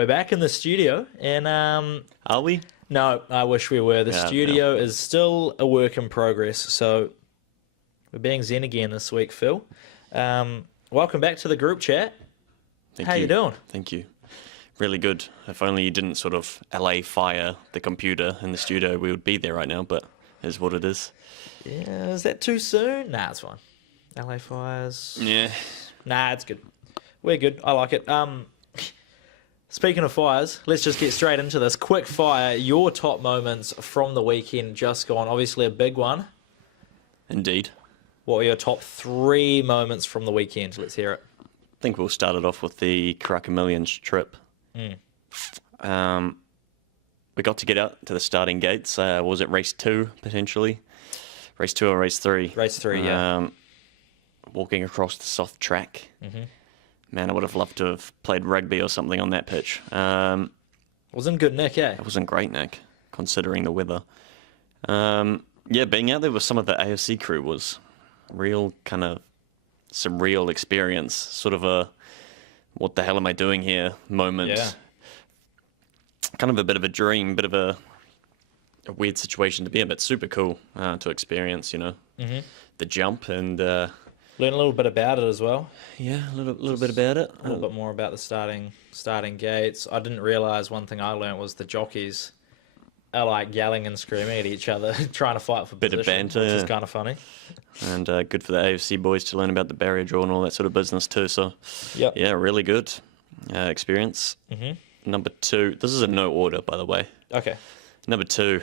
We're back in the studio, and Are we? no, I wish we were. The studio is still a work in progress, so we're being zen again this week, Phil. Welcome back to the group chat. How you doing? Thank you. Really good. If only you didn't sort of LA fire the computer in the studio, we would be there right now, but it is what it is. Yeah, is that too soon? Nah, it's fine. LA fires. Yeah. Nah, it's good. We're good. I like it. Speaking of fires, let's just get straight into this. Quick fire, your top moments from the weekend just gone. Obviously a big one. Indeed. What were your top 3 moments from the weekend? Let's hear it. I think we'll start it off with the Karaka Millions trip. We got to get out to the starting gates. Was it race 2, potentially? Race 2 or race 3? Race 3, yeah. Walking across the soft track. Mm-hmm. Man, I would have loved to have played rugby or something on that pitch. Wasn't good nick, eh? It wasn't great, Nick, considering the weather. Yeah, being out there with some of the AFC crew was a real kind of surreal experience. Sort of a, what the hell am I doing here moment. Yeah. Kind of a bit of a dream, bit of a weird situation to be in, but super cool to experience, you know. Mm-hmm. The jump and... Learn a little bit about it as well. Yeah, a little bit about it. A little bit more about the starting gates. I didn't realise one thing I learnt was the jockeys are like yelling and screaming at each other, trying to fight for Bit position, of banter, which is yeah. kind of funny. And good for the AFC boys to learn about the barrier draw and all that sort of business too. So, Yep. yeah, really good experience. Mm-hmm. Number 2, this is in no order, by the way. Okay. Number 2,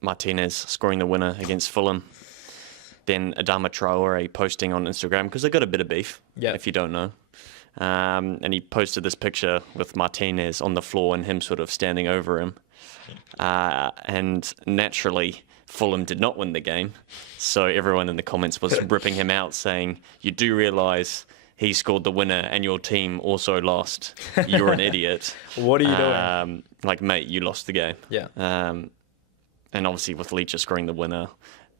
Martinez scoring the winner against Fulham. Then Adama Traore posting on Instagram, because they got a bit of beef, if you don't know. And he posted this picture with Martinez on the floor and him sort of standing over him. And naturally, Fulham did not win the game. So everyone in the comments was ripping him out, saying, you do realise he scored the winner and your team also lost. You're an idiot. What are you doing? Like, mate, you lost the game. Yeah. And obviously with Leacher scoring the winner,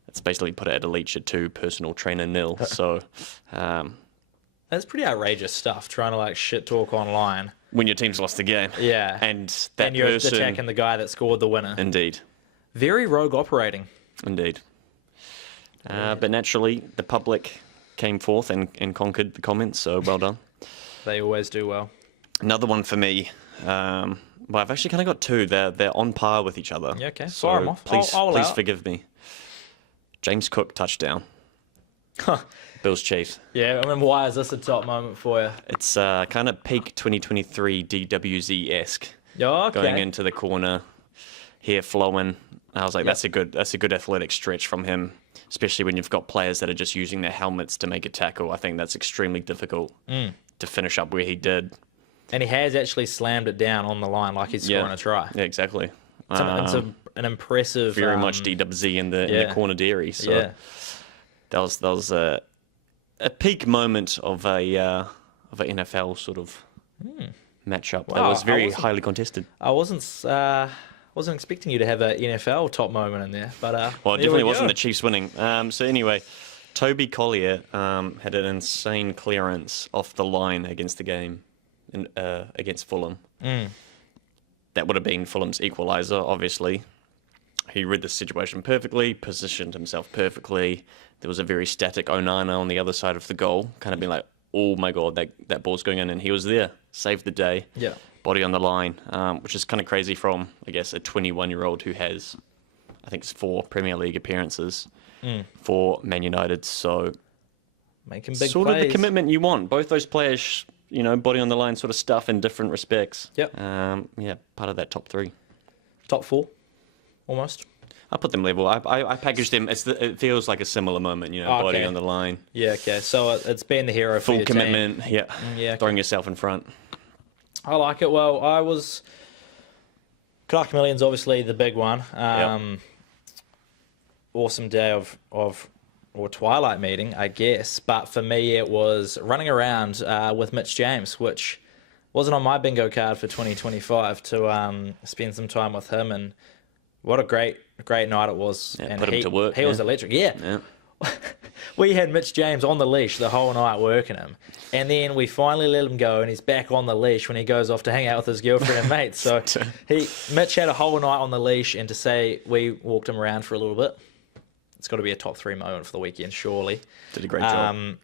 it's basically put it at a Leacher 2, personal trainer 0. So That's pretty outrageous stuff, trying to like shit talk online. when your team's lost the game. Yeah. And that And you're person... attacking the guy that scored the winner. Indeed. Very rogue operating. Indeed. But naturally, the public came forth and conquered the comments, so well done. They always do well. Another one for me. Well, I've actually kind of got 2. They're on par with each other. Yeah, okay. So Fire 'em off. please, I'll please allow it. forgive me. James Cook touchdown. Bills Chiefs. Yeah, I mean, why is this a top moment for you? It's kind of peak 2023 DWZ-esque. Yeah, okay. Going into the corner, hair flowing. I was like, that's a good athletic stretch from him, especially when you've got players that are just using their helmets to make a tackle. I think that's extremely difficult to finish up where he did. And he has actually slammed it down on the line like he's scoring a try. Yeah, exactly. It's an impressive... Very much DWZ in the corner dairy. So that was a peak moment of an NFL sort of matchup. Wow, that was very highly contested. I wasn't expecting you to have an NFL top moment in there, but well, it definitely wasn't the Chiefs winning. So anyway, Toby Collier had an insane clearance off the line against the game against Fulham. That would have been Fulham's equaliser, obviously. He read the situation perfectly, positioned himself perfectly. There was a very static Onana on the other side of the goal, kind of being like, oh my God, that ball's going in, and he was there, saved the day. Yeah. Body on the line, which is kind of crazy from, I guess, a 21-year-old who has, I think it's 4 Premier League appearances for Man United. So making big sort plays. of the commitment you want. Both those players, you know, body on the line sort of stuff in different respects. Yep. Yeah, part of that top 3. Top 4, almost. I put them level. I packaged them. It feels like a similar moment, you know, body on the line. Yeah, okay. So it's being the hero for Full your commitment, team. yeah. Throwing yourself in front. I like it. Well, Karaka Millions, obviously the big one. Awesome day or twilight meeting, I guess. But for me, it was running around with Mitch James, which wasn't on my bingo card for 2025 to spend some time with him. And what a great night it was. Yeah, and put him to work. He was electric. Yeah. we had Mitch James on the leash the whole night working him. And then we finally let him go, and he's back on the leash when he goes off to hang out with his girlfriend and mates. So Mitch had a whole night on the leash, and to say we walked him around for a little bit, it's got to be a top 3 moment for the weekend, surely. Did a great job.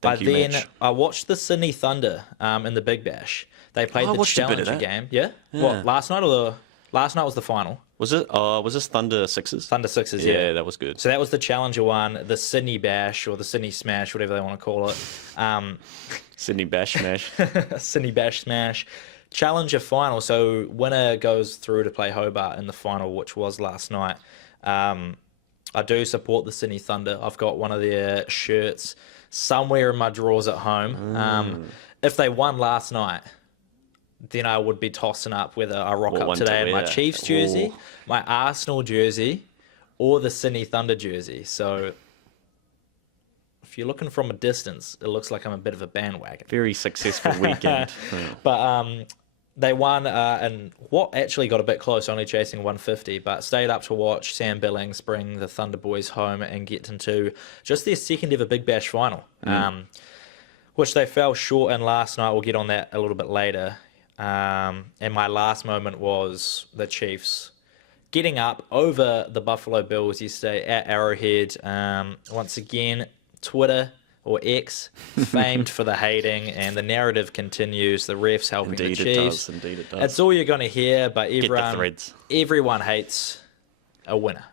But Thank you, then Mitch. I watched the Sydney Thunder in the Big Bash. They played the Challenger game. Yeah? What, last night last night was the final. Was it? Was this Thunder Sixers? Thunder Sixers, yeah. Yeah, that was good. So that was the Challenger one, the Sydney Bash or the Sydney Smash, whatever they want to call it. Sydney Bash Smash. Sydney Bash Smash. Challenger final. So winner goes through to play Hobart in the final, which was last night. I do support the Sydney Thunder. I've got one of their shirts somewhere in my drawers at home. If they won last night, then I would be tossing up whether I rock up today in my Chiefs jersey, my Arsenal jersey, or the Sydney Thunder jersey. So if you're looking from a distance, it looks like I'm a bit of a bandwagon. Very successful weekend. But they won, and what actually got a bit close, only chasing 150, but stayed up to watch Sam Billings bring the Thunder boys home and get into just their second ever Big Bash final, which they fell short in last night. We'll get on that a little bit later. And my last moment was the Chiefs getting up over the Buffalo Bills yesterday at Arrowhead. Once again, Twitter or X, famed for the hating, and the narrative continues. The refs helping the Chiefs. Indeed it does. That's all you're going to hear, but everyone hates a winner.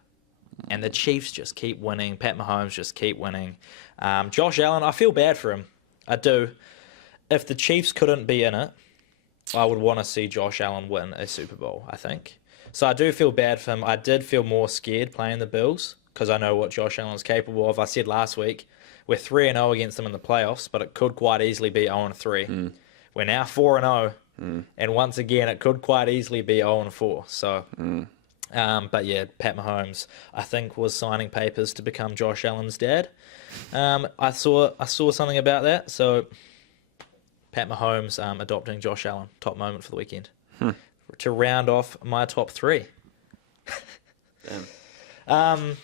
And the Chiefs just keep winning. Pat Mahomes just keep winning. Josh Allen, I feel bad for him. I do. If the Chiefs couldn't be in it, I would want to see Josh Allen win a Super Bowl, I think. So I do feel bad for him. I did feel more scared playing the Bills because I know what Josh Allen's capable of. I said last week, we're 3-0 against them in the playoffs, but it could quite easily be 0-3. We're now 4-0, and once again, it could quite easily be 0-4. So, but yeah, Pat Mahomes, I think, was signing papers to become Josh Allen's dad. I saw something about that, so Pat Mahomes adopting Josh Allen, top moment for the weekend. To round off my top 3. Damn.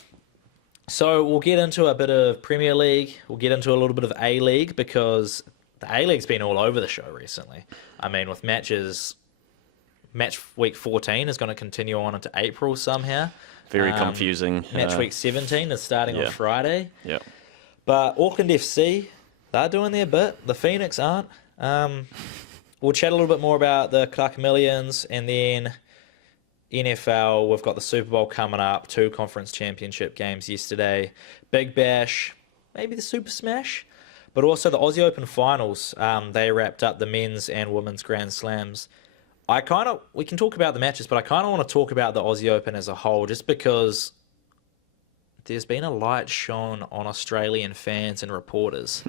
So we'll get into a bit of Premier League. We'll get into a little bit of A-League because the A-League's been all over the show recently. I mean, with match week 14 is going to continue on into April somehow. Very confusing. Match week 17 is starting on Friday. Yeah. But Auckland FC, they're doing their bit. The Phoenix aren't. We'll chat a little bit more about the Karaka Millions, and then NFL, we've got the Super Bowl coming up, 2 conference championship games yesterday, Big Bash, maybe the Super Smash, but also the Aussie Open finals. They wrapped up the men's and women's Grand Slams. We can talk about the matches, but I kind of want to talk about the Aussie Open as a whole, just because there's been a light shone on Australian fans and reporters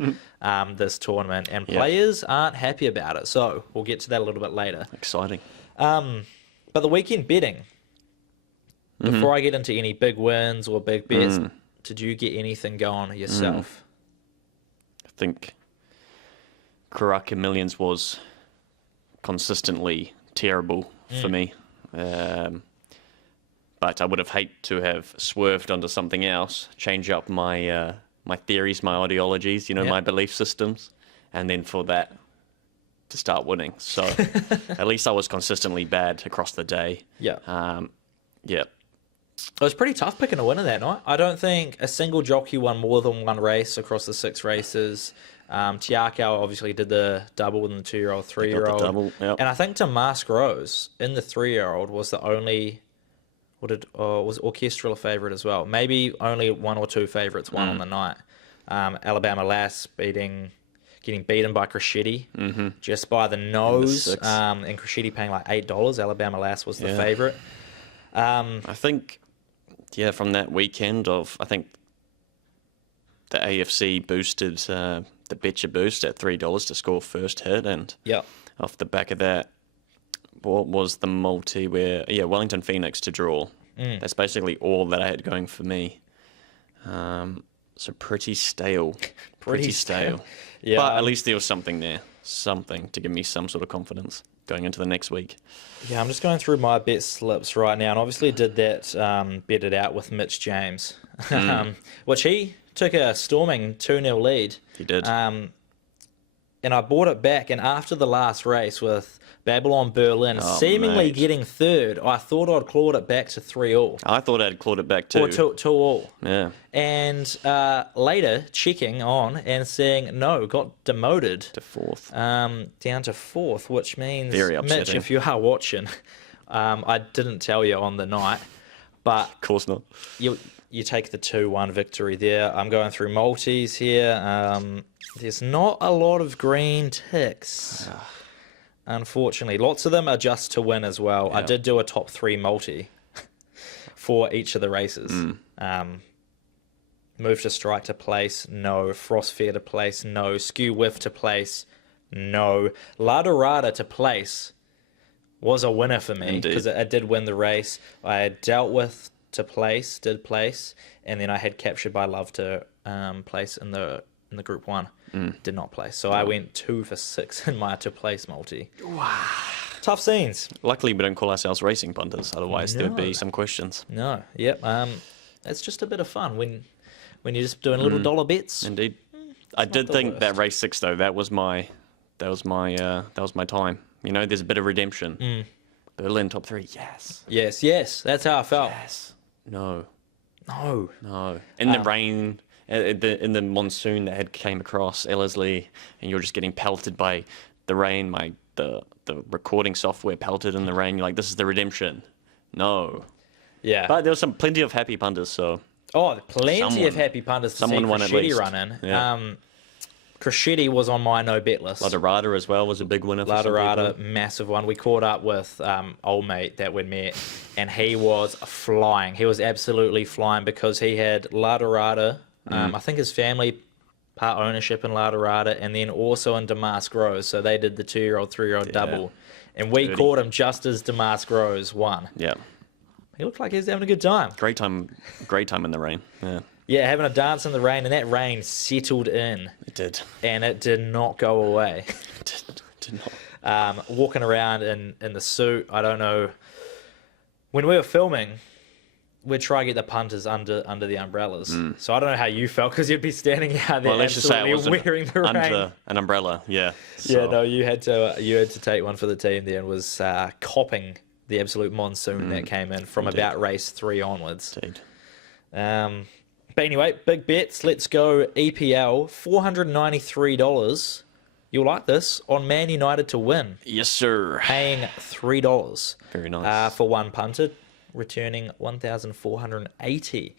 this tournament, and players aren't happy about it. So we'll get to that a little bit later. Exciting. But the weekend betting, before I get into any big wins or big bets, did you get anything going yourself? I think Karaka Millions was consistently terrible for me. But I would have hated to have swerved onto something else, change up my my theories, my ideologies, my belief systems, and then for that to start winning. So at least I was consistently bad across the day. Yeah. It was pretty tough picking a winner that night. I don't think a single jockey won more than one race across the 6 races. Tiakau obviously did the double in the 2-year-old, 3-year-old. Yep. And I think to Mask Rose in the 3-year-old was the only... was Orchestral a favourite as well? Maybe only 1 or 2 favourites won on the night. Alabama Lass getting beaten by Crescetti just by the nose. And Crescetti paying like $8. Alabama Lass was the favourite. I think, from that weekend I think the AFC boosted the Betcha Boost at $3 to score first hit. And off the back of that, what was the multi where Wellington Phoenix to draw. That's basically all that I had going for me. So pretty stale. Pretty stale. Yeah. But at least there was something there. Something to give me some sort of confidence. going into the next week. Yeah, I'm just going through my bet slips right now, and obviously did that bet it out with Mitch James, which he took a storming 2-0 lead. He did. And I bought it back, and after the last race with Babylon Berlin seemingly getting third, I thought I'd clawed it back to 3-all. I thought I'd clawed it back too. Or 2-all. Yeah. And later, checking on and seeing, no, got demoted. To 4th. Down to 4th, which means, Very upsetting. Mitch, if you are watching, I didn't tell you on the night, but... Of course not. You take the 2-1 victory there. I'm going through multis here. There's not a lot of green ticks, unfortunately. Lots of them are just to win as well. Yeah. I did do a top 3 multi for each of the races. Move to strike to place, no. Frost fair to place, no. Skew whiff to place, no. La Dorada to place was a winner for me because it did win the race. I had dealt with to place, did place, and then I had captured by love to place in the group 1. Did not place. So I went 2 for 6 in my to place multi. Wow. Tough scenes. Luckily, we don't call ourselves racing punters. Otherwise, there would be some questions. No. Yep. It's just a bit of fun when you're just doing little dollar bets. Indeed. I did think that race 6 though. That was my time. You know, there's a bit of redemption. Berlin top 3. Yes. Yes. That's how I felt. Yes. No. No. In the rain, in the monsoon that had came across Ellerslie, and you're just getting pelted by the rain. The recording software pelted in the rain. You're like, this is the redemption. No. Yeah. But there was plenty of happy punters. So. Oh, plenty of happy punters to see Crescetti run in. Yeah. Crescetti was on my no bet list. La Dorada as well was a big winner for La some Dorada, people. massive one. We caught up with old mate that we met, and he was flying. He was absolutely flying because he had La Dorada. I think his family part ownership in La Dorada, and then also in Damask Rose. So they did the 2-year-old, 3-year-old double, and we caught him just as Damask Rose won. Yeah. He looked like he was having a good time. Great time in the rain. Yeah. Yeah, having a dance in the rain, and that rain settled in. It did. And it did not go away. It did not. Walking around in the suit, I don't know. When we were filming, we'd try to get the punters under the umbrellas. So I don't know how you felt because you'd be standing out there absolutely wearing the rain. Under an umbrella, yeah. So. Yeah, no, you had to take one for the team there and was copping the absolute monsoon that came in from about race 3 onwards. Indeed. But anyway, big bets. Let's go EPL. $493. You'll like this. On Man United to win. Yes, sir. Paying $3. Very nice. For one punter, returning $1,480.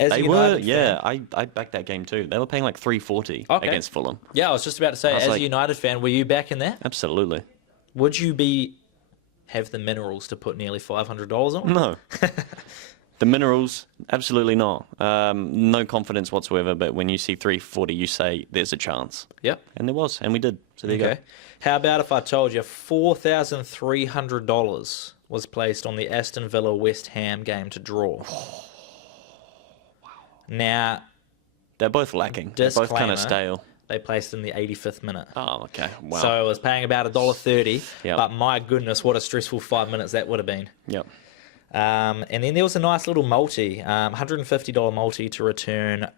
I backed that game too. They were paying like $340 against Fulham. Yeah, I was just about to say, as a United fan, were you back in that? Absolutely. Would you have the minerals to put nearly $500 on? No. The minerals, absolutely not. No confidence whatsoever, but when you see 340, you say there's a chance. Yep. And there was, and we did. So there you go. How about if I told you $4,300 was placed on the Aston Villa West Ham game to draw? Oh, wow. Now, they're both lacking. They're both kind of stale. They placed in the 85th minute. Oh, okay. Wow. So I was paying about $1.30. Yep. But my goodness, what a stressful 5 minutes that would have been. Yep. And then there was a nice little multi, $150 multi to return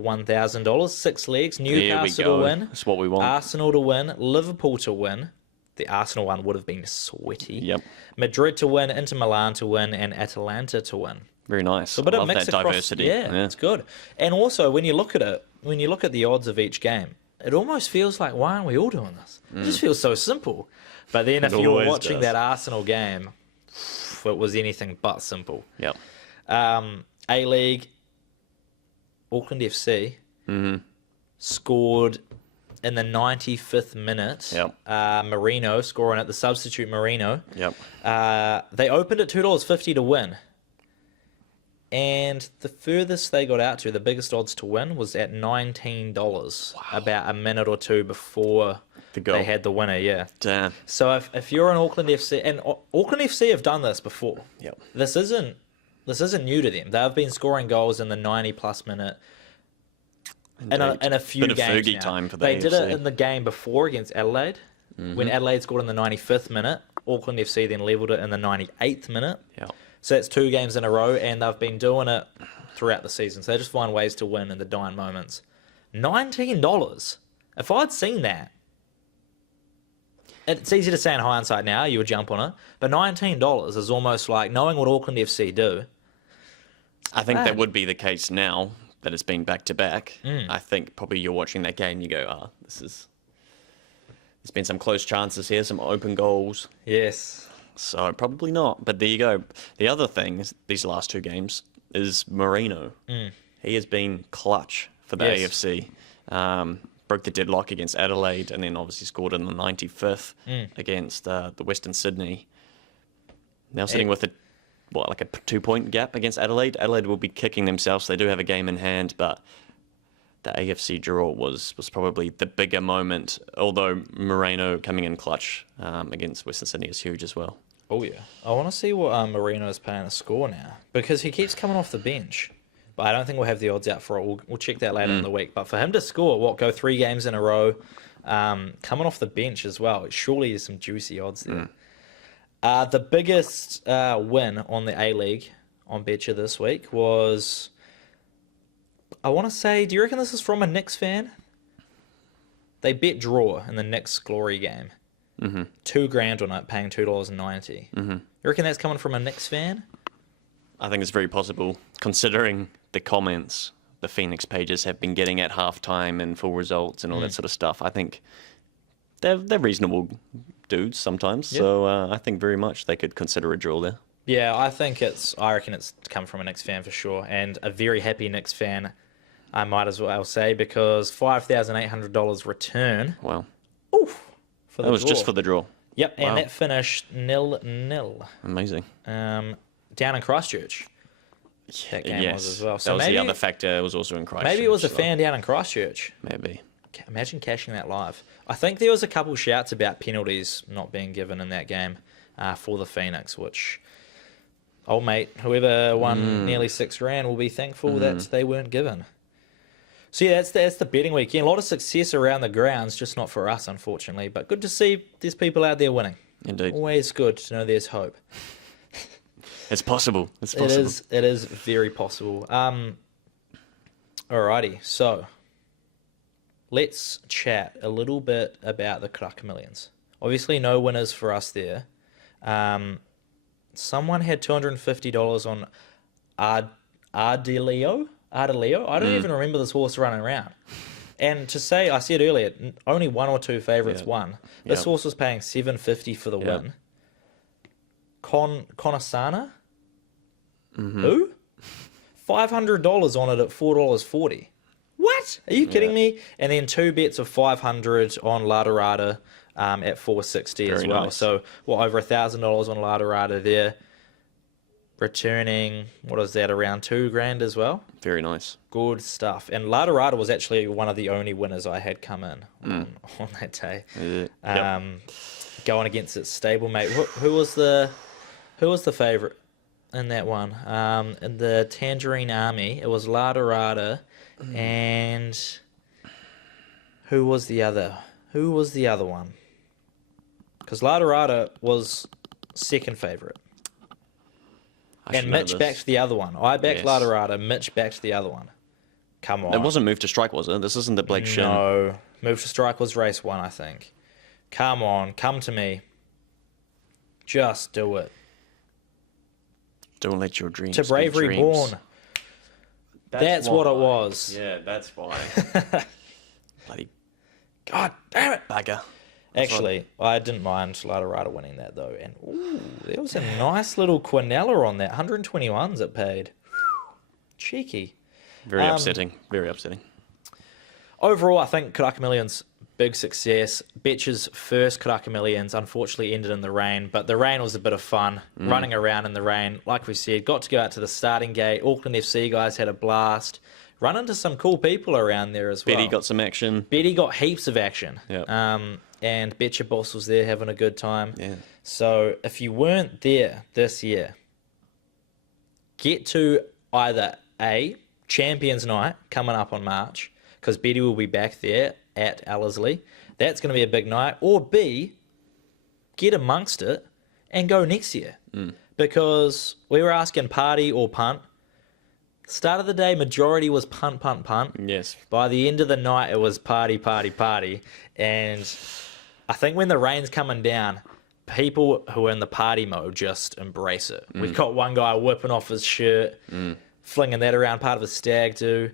$1,000. 6 legs. Newcastle to win. That's what we want. Arsenal to win. Liverpool to win. The Arsenal one would have been sweaty. Yep. Madrid to win. Inter Milan to win. And Atalanta to win. Very nice. So a bit of mix that across, diversity. Yeah, it's good. And also, when you look at it, when you look at the odds of each game, it almost feels like, why aren't we all doing this? It just feels so simple. But then if you're watching that Arsenal game, it was anything but simple. Yep. A-League, Auckland FC scored in the 95th minute. Yep. Marino scoring at the substitute Marino. Yep. They opened at $2.50 to win. And the furthest they got out to, the biggest odds to win, was at $19, about a minute or two before they had the winner, yeah. Damn. So if you're an Auckland FC, and Auckland FC have done this before. Yep. This isn't new to them. They've been scoring goals in the 90-plus minute in a few bit games of Fergie now. time for the They AFC. did it in the game before against Adelaide. when Adelaide scored in the 95th minute. Auckland FC then levelled it in the 98th minute. Yeah. So that's 2 games in a row, and they've been doing it throughout the season. So they just find ways to win in the dying moments. $19. If I'd seen that, it's easy to say in hindsight now, you would jump on it. But $19 is almost like knowing what Auckland FC do. I think that would be the case now that it's been back-to-back. Mm. I think probably you're watching that game, you go, there's been some close chances here, some open goals. Yes. So probably not. But there you go. The other thing is these last 2 games is Moreno. He has been clutch for the AFC. Broke the deadlock against Adelaide and then obviously scored in the 95th against the Western Sydney. Now sitting with a 2-point gap against Adelaide. Adelaide will be kicking themselves. They do have a game in hand, but the AFC draw was probably the bigger moment, although Moreno coming in clutch against Western Sydney is huge as well. Oh, yeah. I want to see what Moreno's paying to score now, because he keeps coming off the bench. But I don't think we'll have the odds out for it. We'll check that later in the week. But for him to score, go 3 games in a row, coming off the bench as well, surely there's some juicy odds there. The biggest win on the A-League on Betcha this week was, I want to say, do you reckon this is from a Knicks fan? They bet draw in the Knicks Glory game. $2,000 on it, paying $2.90. You reckon that's coming from a Knicks fan? I think it's very possible, considering the comments the Phoenix pages have been getting at halftime and full results and all that sort of stuff. I think they're reasonable dudes sometimes, so I think very much they could consider a draw there. Yeah, I reckon it's come from a Knicks fan for sure, and a very happy Knicks fan, I might as well say, because $5,800 return. Wow. Oof. That was just for the draw. Yep, and that finished 0-0. Amazing. Down in Christchurch. That game was as well. So that was the other factor. It was also in Christchurch. Maybe it was a fan down in Christchurch. Maybe. Imagine cashing that live. I think there was a couple shouts about penalties not being given in that game for the Phoenix, which, old mate, whoever won nearly $6,000 will be thankful that they weren't given. So yeah, that's the betting weekend. A lot of success around the grounds, just not for us, unfortunately. But good to see there's people out there winning. Indeed. Always good to know there's hope. It's possible. It's possible. It is very possible. Alrighty, so let's chat a little bit about the Karaka Millions. Obviously, no winners for us there. Someone had $250 on Ardilio. I don't even remember this horse running around. And to say, I said earlier, only 1 or 2 favourites won. This horse was paying $750 for the win. Conasana? Who? $500 on it at $4.40. What? Are you kidding me? And then 2 bets of $500 on La Dorada at $4.60 as well. Nice. So, over $1,000 on La Dorada there. Returning, what is that, around $2,000 as well? Very nice. Good stuff. And La Dorada was actually one of the only winners I had come in on that day. Going against its stablemate. Who was the favourite in that one? In the Tangerine Army, it was La Dorada, and who was the other? Who was the other one? Because La Dorada was second favourite. And Mitch backed the other one. I backed La Dorada, Mitch backed the other one. Come on. It wasn't Move to Strike, was it? This isn't the Blake Shin. No. Move to Strike was race 1, I think. Come on. Come to me. Just do it. Don't let your dreams To Bravery be dreams. Born. That's what it was. Yeah, that's why. Bloody God damn it. bugger. Actually, I didn't mind La Dorada winning that, though. And, there was a nice little quinella on that. 121s it paid. Cheeky. Very upsetting. Very upsetting. Overall, I think Karaka Millions, big success. Betch's first Karaka Millions unfortunately ended in the rain, but the rain was a bit of fun. Running around in the rain, like we said, got to go out to the starting gate. Auckland FC guys had a blast. Run into some cool people around there as well. Betty got some action. Betty got heaps of action. Yep. And Betcha Boss was there having a good time. Yeah. So if you weren't there this year, get to either A, Champions Night coming up on March, because Betty will be back there at Ellerslie. That's going to be a big night. Or B, get amongst it and go next year. Because we were asking party or punt. Start of the day, majority was punt, punt, punt. Yes. By the end of the night, it was party, party, party. And I think when the rain's coming down, people who are in the party mode just embrace it. We've got one guy whipping off his shirt, flinging that around, part of his stag do.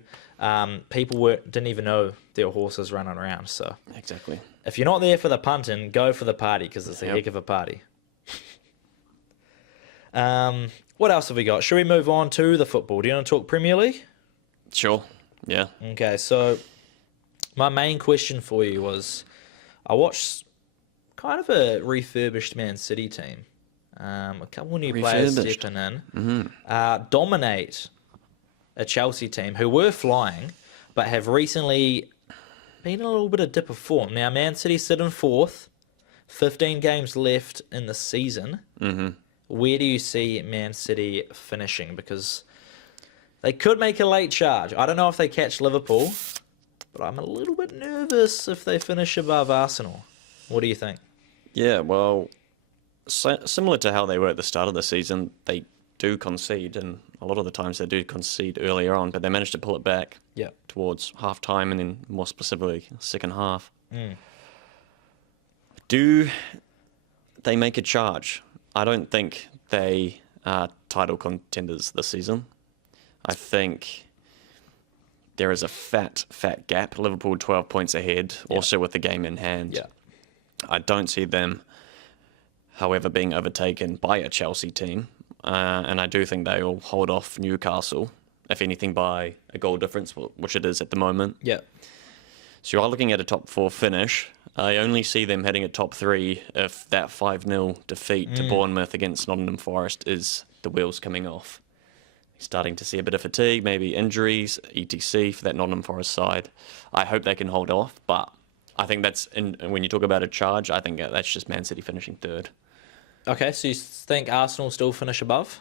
People didn't even know there were horses running around. So Exactly. if you're not there for the punting, go for the party because it's a Yep. heck of a party. What else have we got? Should we move on to the football? Do you want to talk Premier League? Sure. Yeah. Okay, so my main question for you was, I watched kind of a refurbished Man City team. A couple of new players Refurbished. stepping in. Dominate a Chelsea team who were flying, but have recently been in a little bit of dip of form. Now, Man City sit in fourth, 15 games left in the season. Where do you see Man City finishing? Because they could make a late charge. I don't know if they catch Liverpool, but I'm a little bit nervous if they finish above Arsenal. What do you think? Yeah, well, similar to how they were at the start of the season, they do concede, and a lot of the times they do concede earlier on, but they managed to pull it back Yeah. towards half time and then more specifically second half. Do they make a charge? I don't think they are title contenders this season. I think there is a fat gap. Liverpool 12 points ahead, also with the game in hand. Yeah. I don't see them, however, being overtaken by a Chelsea team. And I do think they will hold off Newcastle, if anything, by a goal difference, which it is at the moment. Yeah. So you are looking at a top 4 finish. I only see them heading at top 3 if that 5-0 defeat to Bournemouth against Nottingham Forest is the wheels coming off. Starting to see a bit of fatigue, maybe injuries, etc. for that Nottingham Forest side. I hope they can hold off, but I think when you talk about a charge, I think that's just Man City finishing third. Okay, so you think Arsenal still finish above?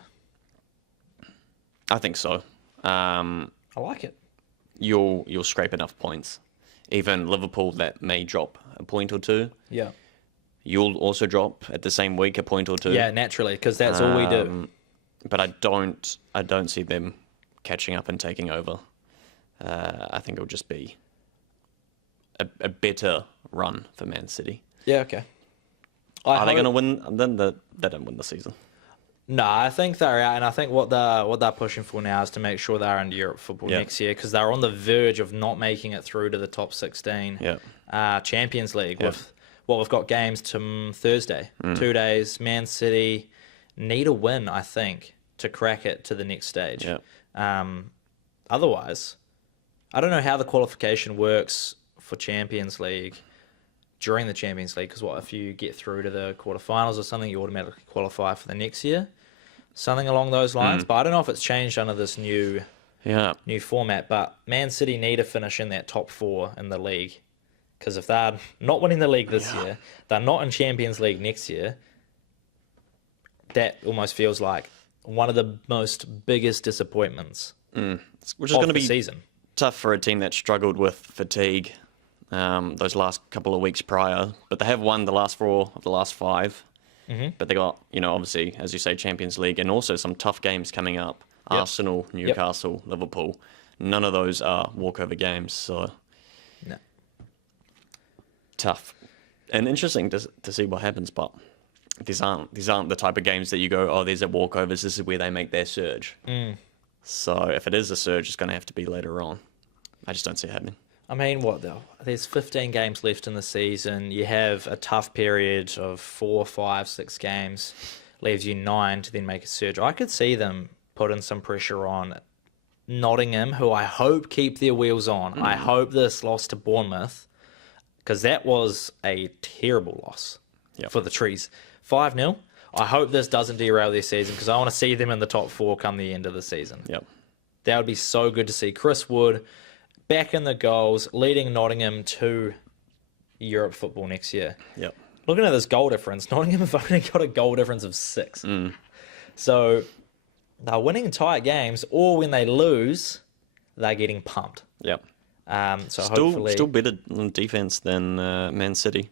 I think so. I like it. You'll scrape enough points. Even Liverpool that may drop a point or two. Yeah. You'll also drop at the same week a point or two. Yeah, naturally, because that's all we do. But I don't see them catching up and taking over. I think it'll just be a better run for Man City. Yeah, okay. Are they going to win? Then they don't win the season. No, I think they're out, and I think what they're pushing for now is to make sure they're in Europe football next year, because they're on the verge of not making it through to the top 16 Champions League with what we've got games to Thursday, 2 days. Man City need a win, I think, to crack it to the next stage. Otherwise, I don't know how the qualification works for Champions League during the Champions League, because what if you get through to the quarterfinals or something, you automatically qualify for the next year? Something along those lines. But I don't know if it's changed under this new format. But Man City need to finish in that top 4 in the league, because if they're not winning the league this year, they're not in Champions League next year, that almost feels like one of the most biggest disappointments Which is going to be season. Tough for a team that struggled with fatigue those last couple of weeks prior. But they have won the last 4 of the last 5. But they got, obviously, as you say, Champions League and also some tough games coming up. Arsenal, Newcastle, Liverpool. None of those are walkover games, so No. tough. And interesting to see what happens, but these aren't the type of games that you go, oh, these are walkovers, this is where they make their surge. So if it is a surge, it's going to have to be later on. I just don't see it happening. I mean, what though? There's 15 games left in the season. You have a tough period of 4, 5, 6 games. Leaves you 9 to then make a surge. I could see them putting some pressure on Nottingham, who I hope keep their wheels on. I hope this loss to Bournemouth, because that was a terrible loss for the Trees. 5-0. I hope this doesn't derail their season, because I want to see them in the top 4 come the end of the season. That would be so good to see. Chris Wood back in the goals, leading Nottingham to Europe football next year. Looking at this goal difference, Nottingham have only got a goal difference of 6. So they're winning tight games, or when they lose, they're getting pumped. So Still, hopefully... still better on defense than Man City.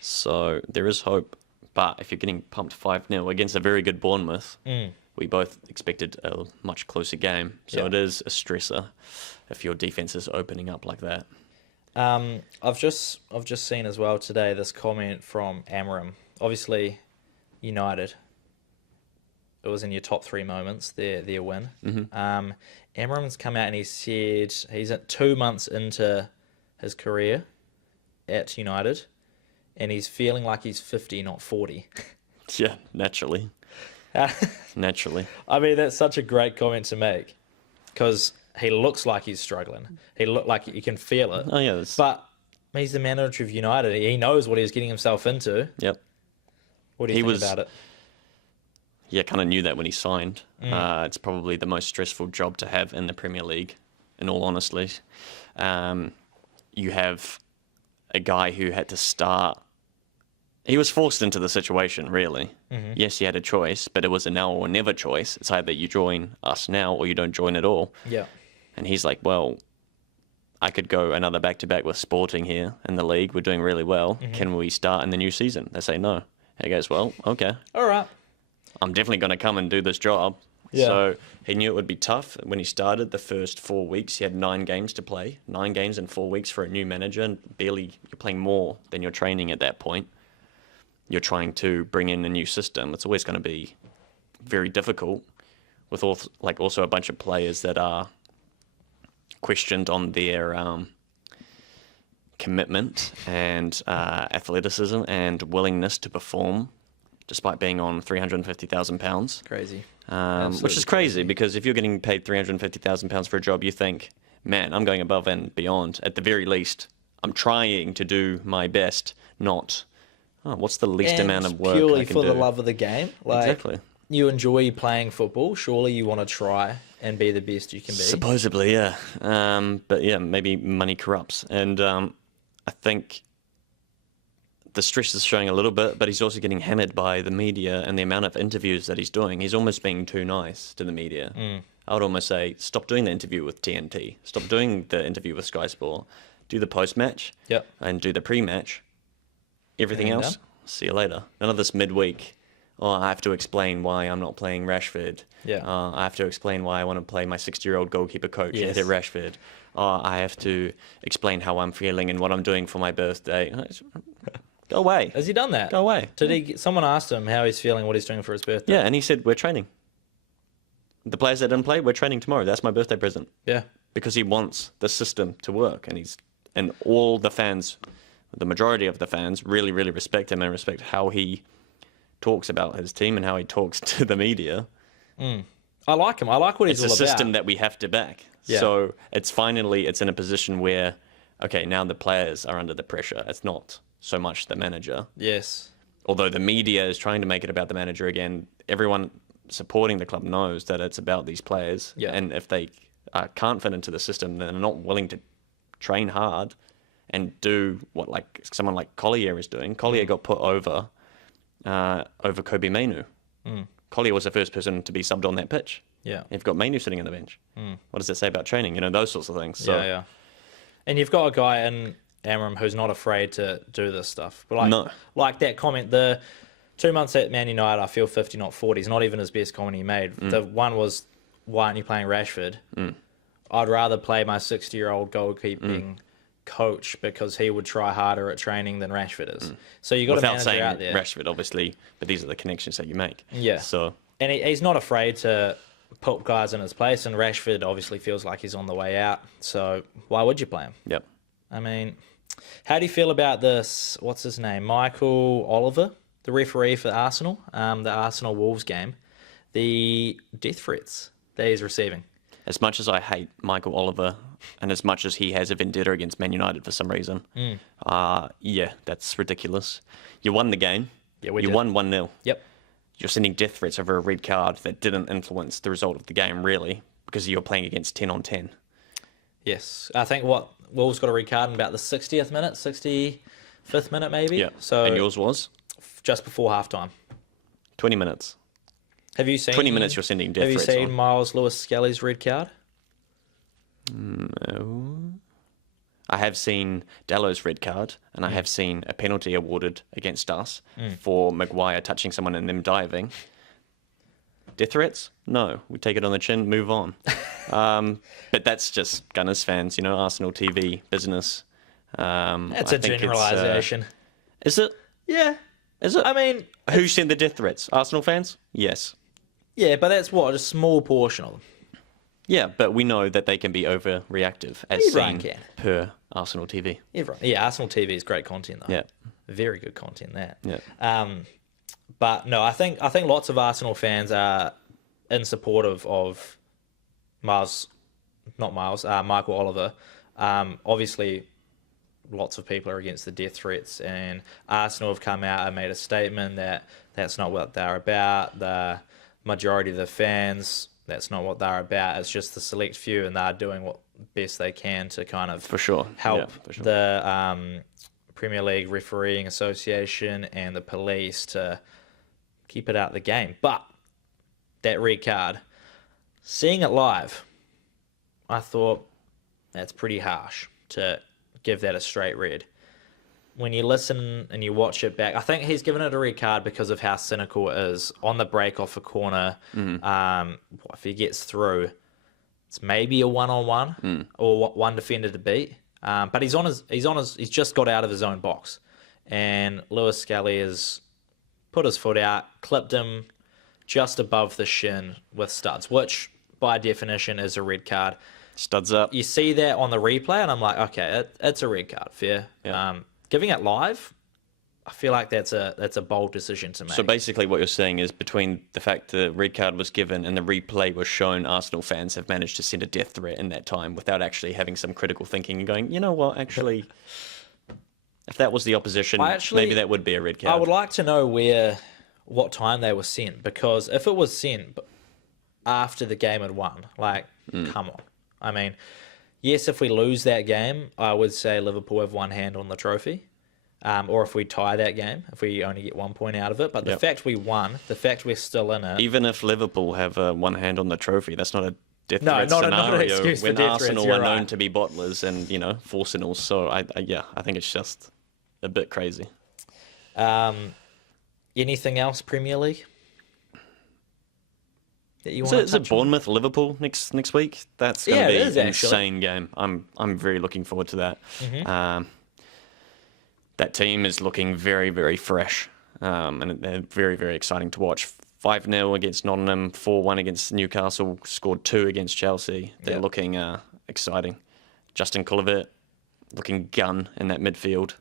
So there is hope. But if you're getting pumped 5-0 against a very good Bournemouth, we both expected a much closer game. So it is a stressor if your defense is opening up like that. I've just seen as well today this comment from Amram. Obviously, United. It was in your top 3 moments, their win. Amram's come out and he said he's at 2 months into his career at United, and he's feeling like he's 50, not 40. Yeah, naturally. Naturally. I mean, that's such a great comment to make, because he looks like he's struggling. He look like you can feel it. Oh yeah, but he's the manager of United. He knows what he's getting himself into. Yep. What do you think about it? Yeah, kind of knew that when he signed. It's probably the most stressful job to have in the Premier League, in all honesty. You have a guy who had to start. He was forced into the situation, really. Yes, he had a choice, but it was a now or never choice. It's either you join us now or you don't join at all. Yeah. And he's like, well, I could go another back-to-back with Sporting here in the league. We're doing really well. Can we start in the new season? They say no. He goes, well, okay. All right. I'm definitely going to come and do this job. Yeah. So he knew it would be tough. When he started the first 4 weeks, he had 9 games to play. 9 games in 4 weeks for a new manager. And barely, you're playing more than you're training at that point. You're trying to bring in a new system. It's always going to be very difficult with also a bunch of players that are questioned on their commitment and athleticism and willingness to perform despite being on £350,000. Crazy. Which is crazy because if you're getting paid £350,000 for a job, you think, man, I'm going above and beyond. At the very least, I'm trying to do my best, not, what's the least amount of work purely I can for do? the love of the game. Like, exactly. You enjoy playing football. Surely you want to try and be the best you can be. Supposedly, yeah. But yeah, maybe money corrupts. And I think the stress is showing a little bit, but he's also getting hammered by the media and the amount of interviews that he's doing. He's almost being too nice to the media. I would almost say, stop doing the interview with TNT. Stop doing the interview with Sky Sport. Do the post-match and do the pre-match. Everything else, see you later. None of this midweek. I have to explain why I'm not playing Rashford. I have to explain why I want to play my 60-year-old goalkeeper coach at Rashford. I have to explain how I'm feeling and what I'm doing for my birthday. Go away. Has he done that? Go away. Someone asked him how he's feeling, what he's doing for his birthday. Yeah, and he said, we're training. The players that didn't play, we're training tomorrow. That's my birthday present. Yeah. Because he wants the system to work. And all the fans, the majority of the fans, really, really respect him and respect how he talks about his team and how he talks to the media. I like him. I like what he's all about. It's a system that we have to back. Yeah. So it's in a position where, okay, now the players are under the pressure. It's not so much the manager. Yes. Although the media is trying to make it about the manager again, everyone supporting the club knows that it's about these players. Yeah. And if they can't fit into the system, then they're not willing to train hard and do what someone like Collier is doing. Collier got put over Kobe Mainu. Collier was the first person to be subbed on that pitch. Yeah. You've got Mainu sitting on the bench. What does that say about training? Those sorts of things. So, yeah. And you've got a guy in Amram who's not afraid to do this stuff. But like that comment, the 2 months at Man United, I feel 50, not 40, is not even his best comment he made. The one was, why aren't you playing Rashford? I'd rather play my 60-year-old goalkeeping coach because he would try harder at training than Rashford is. So you got a manager out there. Rashford, obviously, but these are the connections that you make. Yeah. So and he's not afraid to put guys in his place, and Rashford obviously feels like he's on the way out. So why would you play him? Yep. I mean, how do you feel about this? What's his name? Michael Oliver, the referee for Arsenal, the Arsenal Wolves game. The death threats that he's receiving. As much as I hate Michael Oliver, and as much as he has a vendetta against Man United for some reason, that's ridiculous. You won the game. Yeah, you won 1-0. Yep. You're sending death threats over a red card that didn't influence the result of the game, really, because you're playing against 10 on 10. Yes. I think Wolves got a red card in about the 60th minute, 65th minute maybe. Yeah. So and yours was? Just before halftime. 20 minutes. Have you seen 20 minutes you're sending death threats on. Miles Lewis Skelly's red card? No. I have seen Dallo's red card, and I have seen a penalty awarded against us for Maguire touching someone and them diving. Death threats? No. We take it on the chin, move on. But that's just Gunners fans, Arsenal TV business. That's a generalisation. Is it? Yeah. Is it? I mean... Who sent the death threats? Arsenal fans? Yes. Yeah, but that's what? A small portion of them. Yeah, but we know that they can be overreactive, as seen per Arsenal TV. Yeah, Arsenal TV is great content, though. Yeah. Very good content, that. Yeah. But no, I think lots of Arsenal fans are in support of Michael Oliver. Obviously, lots of people are against the death threats, and Arsenal have come out and made a statement that that's not what they're about. The majority of the fans, that's not what they're about. It's just the select few, and they're doing what best they can to kind of help the Premier League Refereeing Association and the police to keep it out of the game. But that red card, seeing it live, I thought that's pretty harsh to give that a straight red. When you listen and you watch it back, I think he's given it a red card because of how cynical it is. On the break off a corner, if he gets through, it's maybe a one-on-one or one defender to beat. But he's just got out of his own box, and Lewis Scully has put his foot out, clipped him just above the shin with studs, which by definition is a red card. Studs up. You see that on the replay, and I'm like, okay, it's a red card, fair. Yeah. Giving it live, I feel like that's a bold decision to make. So basically what you're saying is between the fact the red card was given and the replay was shown, Arsenal fans have managed to send a death threat in that time without actually having some critical thinking and going, you know what, actually, if that was the opposition, maybe that would be a red card. I would like to know what time they were sent, because if it was sent after the game had won, come on. I mean, yes, if we lose that game, I would say Liverpool have one hand on the trophy. Or if we tie that game, if we only get 1 point out of it. But the fact we won, the fact we're still in it... Even if Liverpool have one hand on the trophy, that's not a death threat scenario. Not an excuse when for death Arsenal threats, are known to be bottlers and, forcinals. So, I think it's just a bit crazy. Anything else, Premier League? Is it Bournemouth Liverpool next week? That's going to be an insane game. I'm very looking forward to that. Mm-hmm. That team is looking very, very fresh, and they're very, very exciting to watch. 5-0 against Nottingham, 4-1 against Newcastle, scored 2 against Chelsea. They're looking exciting. Justin Kluivert looking gun in that midfield.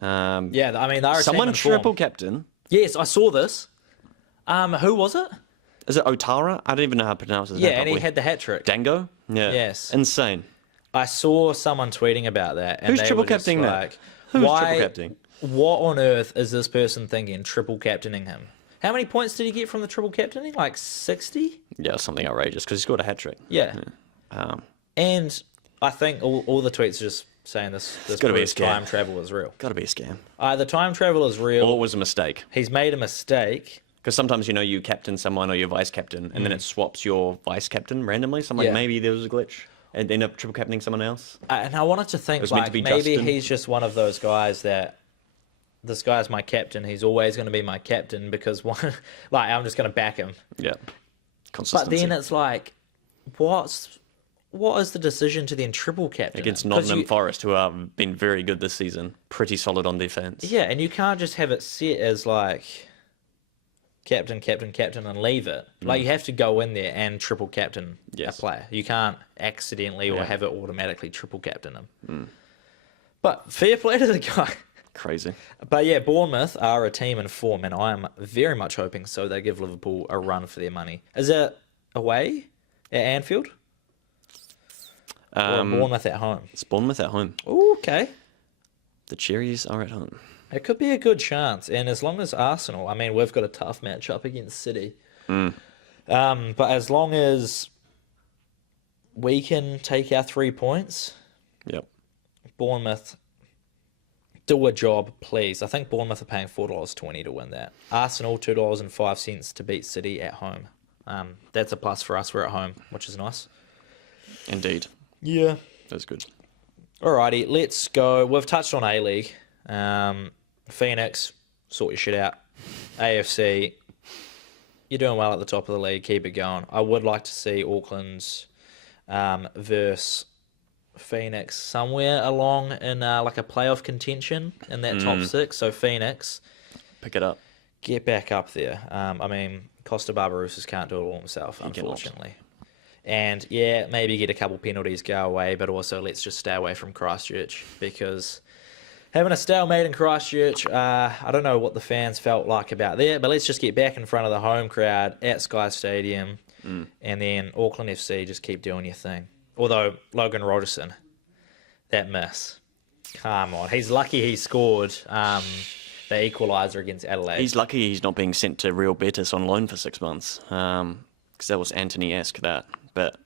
I mean, they're someone triple captain. Yes, I saw this. Who was it? Is it Otara? I don't even know how to pronounce his name. Yeah, and he had the hat trick. Dango? Yeah. Yes. Insane. I saw someone tweeting about that. And who's triple captaining that? Who's triple captaining? What on earth is this person thinking, triple captaining him? How many points did he get from the triple captaining? 60? Yeah, something outrageous, because he scored a hat trick. Yeah. And I think all the tweets are just saying this time travel is real. Got to be a scam. The time travel is real. Or it was a mistake. He's made a mistake. Because sometimes, you captain someone or you're vice captain, and then it swaps your vice captain randomly. So I'm like, maybe there was a glitch. And end up triple captaining someone else. And I wanted to think, maybe Justin. He's just one of those guys that, this guy's my captain. He's always going to be my captain because, I'm just going to back him. Yeah. Consistency. But then it's like, what is the decision to then triple captain? Against Nottingham Forest, who have been very good this season. Pretty solid on defence. Yeah, and you can't just have it set as captain, and leave it. You have to go in there and triple captain a player. You can't accidentally or have it automatically triple captain him. But fair play to the guy. Crazy. But yeah, Bournemouth are a team in form, and I am very much hoping so. They give Liverpool a run for their money. Is it away at Anfield? Or Bournemouth at home? It's Bournemouth at home. Ooh, okay. The Cherries are at home. It could be a good chance, and as long as Arsenal, we've got a tough matchup against City. But as long as we can take our 3 points, Bournemouth, do a job, please. I think Bournemouth are paying $4.20 to win that. Arsenal, $2.05 to beat City at home. That's a plus for us. We're at home, which is nice. Indeed. Yeah. That's good. Alrighty, let's go. We've touched on A-League. Phoenix, sort your shit out. AFC, you're doing well at the top of the league. Keep it going. I would like to see Auckland's versus Phoenix somewhere along in like a playoff contention in that top 6. So Phoenix, Pick it up. get back up there. I mean, Costa Barbarouses can't do it all himself, unfortunately. And yeah, maybe get a couple penalties, go away, but also let's just stay away from Christchurch, because having a stalemate in Christchurch, I don't know what the fans felt like about that, but let's just get back in front of the home crowd at Sky Stadium, and then Auckland FC, just keep doing your thing. Although Logan Rogerson, that miss, come on, he's lucky he scored the equaliser against Adelaide. He's lucky he's not being sent to Real Betis on loan for 6 months, because that was Anthony-esque, that. But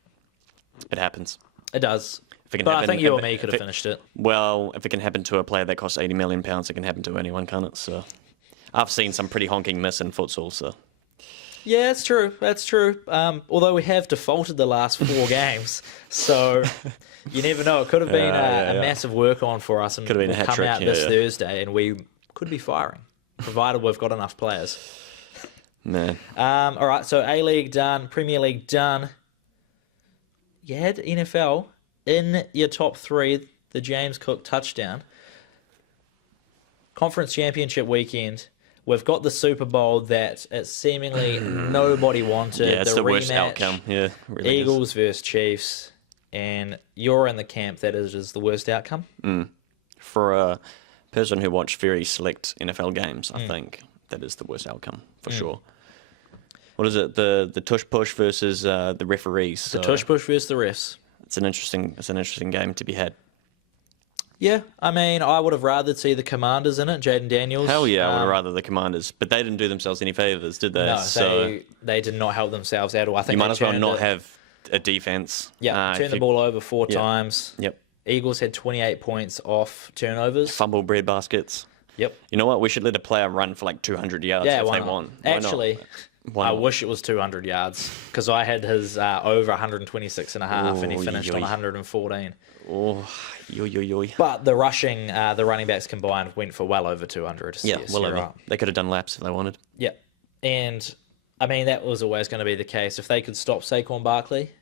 it happens. It does. If it can But happen, I think you or me could have finished it. Well, if it can happen to a player that costs £80 million, it can happen to anyone, can't it? So I've seen some pretty honking miss in futsal, so... Yeah, that's true. That's true. Although we have defaulted the last 4 games, so you never know. It could have been a massive work on for us, and could have been a we'll come hat-trick, out this Thursday, and we could be firing, provided we've got enough players. Man. All right, so A-League done, Premier League done. You had NFL in your top 3, the James Cook touchdown. Conference Championship weekend. We've got the Super Bowl that it seemingly nobody wanted. Yeah, it's the worst rematch, outcome. Yeah, it really Eagles is. versus Chiefs. And you're in the camp that is the worst outcome? For a person who watched very select NFL games, I think that is the worst outcome, for sure. What is it? The tush push versus the referees. The tush push versus the refs. It's an interesting game to be had. Yeah, I mean, I would have rather see the Commanders in it, Jaden Daniels. Hell yeah, I would have rather the Commanders, but they didn't do themselves any favors, did they? No, so they did not help themselves at all. I think you might as well not it. have a defense. Yeah, turned the ball over 4 times. Yep. Eagles had 28 points off turnovers. Fumble bread baskets. Yep. You know what? We should let a player run for like 200 yards if they want. Why not? Actually, Why I not? wish it was 200 yards, because I had his over 126 and a half, and he finished on 114. Oh, yo. But the running backs combined went for well over 200. Yeah, Yes, well you're over. right. They could have done laps if they wanted. Yeah. And, I mean, that was always going to be the case. If they could stop Saquon Barkley,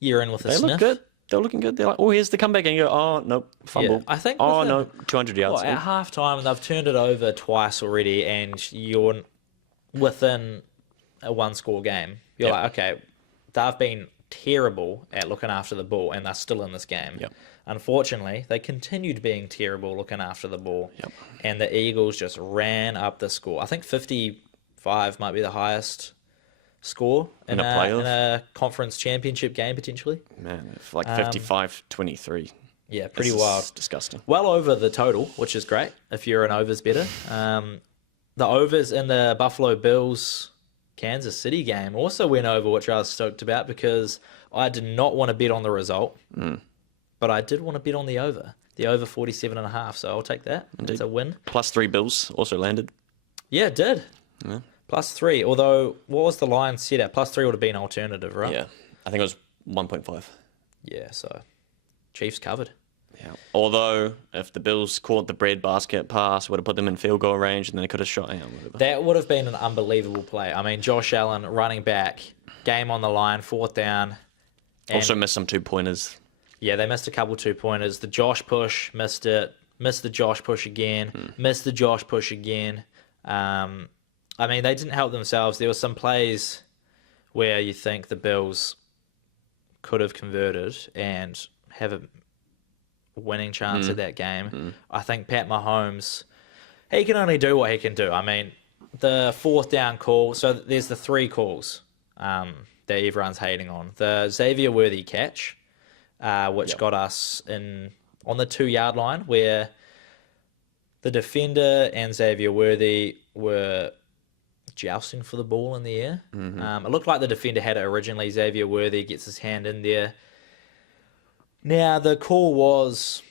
you're in with a They sniff. look good. They're looking good. They're like, oh, here's the comeback. And you go, oh, nope, fumble. Yeah, I think oh, within- no, 200 yards. Well, at half time, they've turned it over twice already, and you're within a 1-score game. You're Yep. like, okay, they've been terrible at looking after the ball, and they're still in this game. Yep. Unfortunately, they continued being terrible looking after the ball, Yep. and the Eagles just ran up the score. I think 55 might be the highest score In a playoff? in a conference championship game, potentially. Man, it's like 55-23. Yeah, pretty This is wild. disgusting. Well over the total, which is great if you're an overs better. The overs in the Buffalo Bills Kansas City game also went over, which I was stoked about, because I did not want to bet on the result, but I did want to bet on the over 47.5. So I'll take that. It's a win. +3 Bills also landed. Yeah, it did. Yeah. +3. Although, what was the line set at? +3 would have been alternative, right? Yeah, I think it was 1.5. Yeah. So Chiefs covered. Yeah. Although, if the Bills caught the bread basket pass, would have put them in field goal range, and then they could have shot out. Whatever. That would have been an unbelievable play. I mean, Josh Allen running back, game on the line, 4th down. And Also missed some 2-pointers. yeah, they missed a couple 2-pointers. The Josh push, missed it. Missed the Josh push again. Missed the Josh push again. I mean, they didn't help themselves. There were some plays where you think the Bills could have converted and have a winning chance at that game. I think Pat Mahomes, he can only do what he can do. I mean, the 4th down call, so there's the 3 calls that everyone's hating on. The Xavier Worthy catch, which got us on the 2-yard line, where the defender and Xavier Worthy were jousting for the ball in the air. It looked like the defender had it originally. Xavier Worthy gets his hand in there. Now, the call was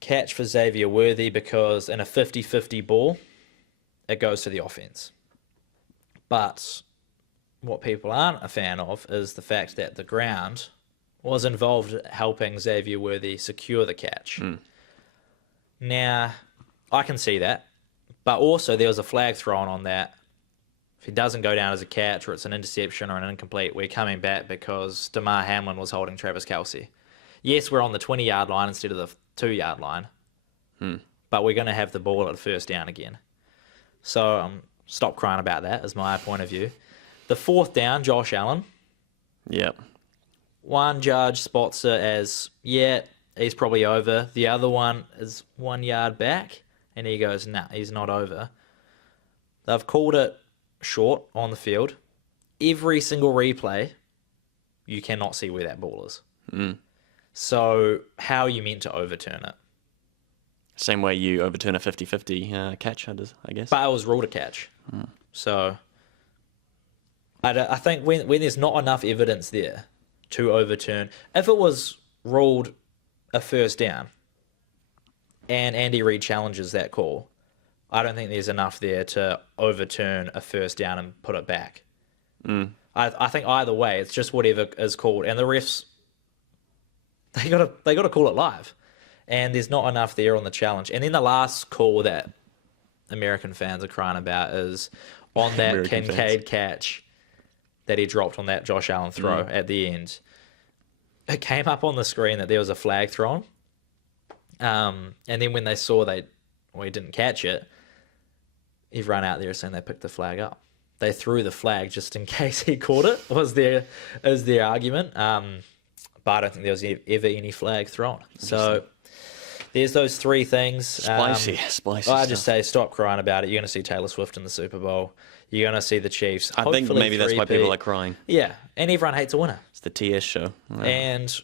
catch for Xavier Worthy because in a 50-50 ball, it goes to the offense. But what people aren't a fan of is the fact that the ground was involved helping Xavier Worthy secure the catch. Now, I can see that, but also there was a flag thrown on that. If he doesn't go down as a catch or it's an interception or an incomplete, we're coming back because Damar Hamlin was holding Travis Kelce. Yes, we're on the 20-yard line instead of the 2-yard line, but we're going to have the ball at first down again. So stop crying about that, is my point of view. The 4th down, Josh Allen. Yep. One judge spots it as, yeah, he's probably over. The other one is 1 yard back, and he goes, nah, he's not over. They've called it short on the field. Every single replay, you cannot see where that ball is. So how are you meant to overturn it? Same way you overturn a 50-50 catch, I guess. But it was ruled a catch. So I think when there's not enough evidence there to overturn, if it was ruled a first down and Andy Reid challenges that call, I don't think there's enough there to overturn a first down and put it back. I think either way, it's just whatever is called, and the refs they got to call it live, and there's not enough there on the challenge. And then the last call that American fans are crying about is on that American Kincaid catch that he dropped on that Josh Allen throw at the end. It came up on the screen that there was a flag thrown, and then when they saw he didn't catch it, everyone out there is saying they picked the flag up. They threw the flag just in case he caught it, was their argument. But I don't think there was ever any flag thrown. So there's those 3 things. Spicy I just say stop crying about it. You're going to see Taylor Swift in the Super Bowl. You're going to see the Chiefs. I think maybe that's why people are crying. Yeah, and everyone hates a winner. It's the TS show. Yeah. And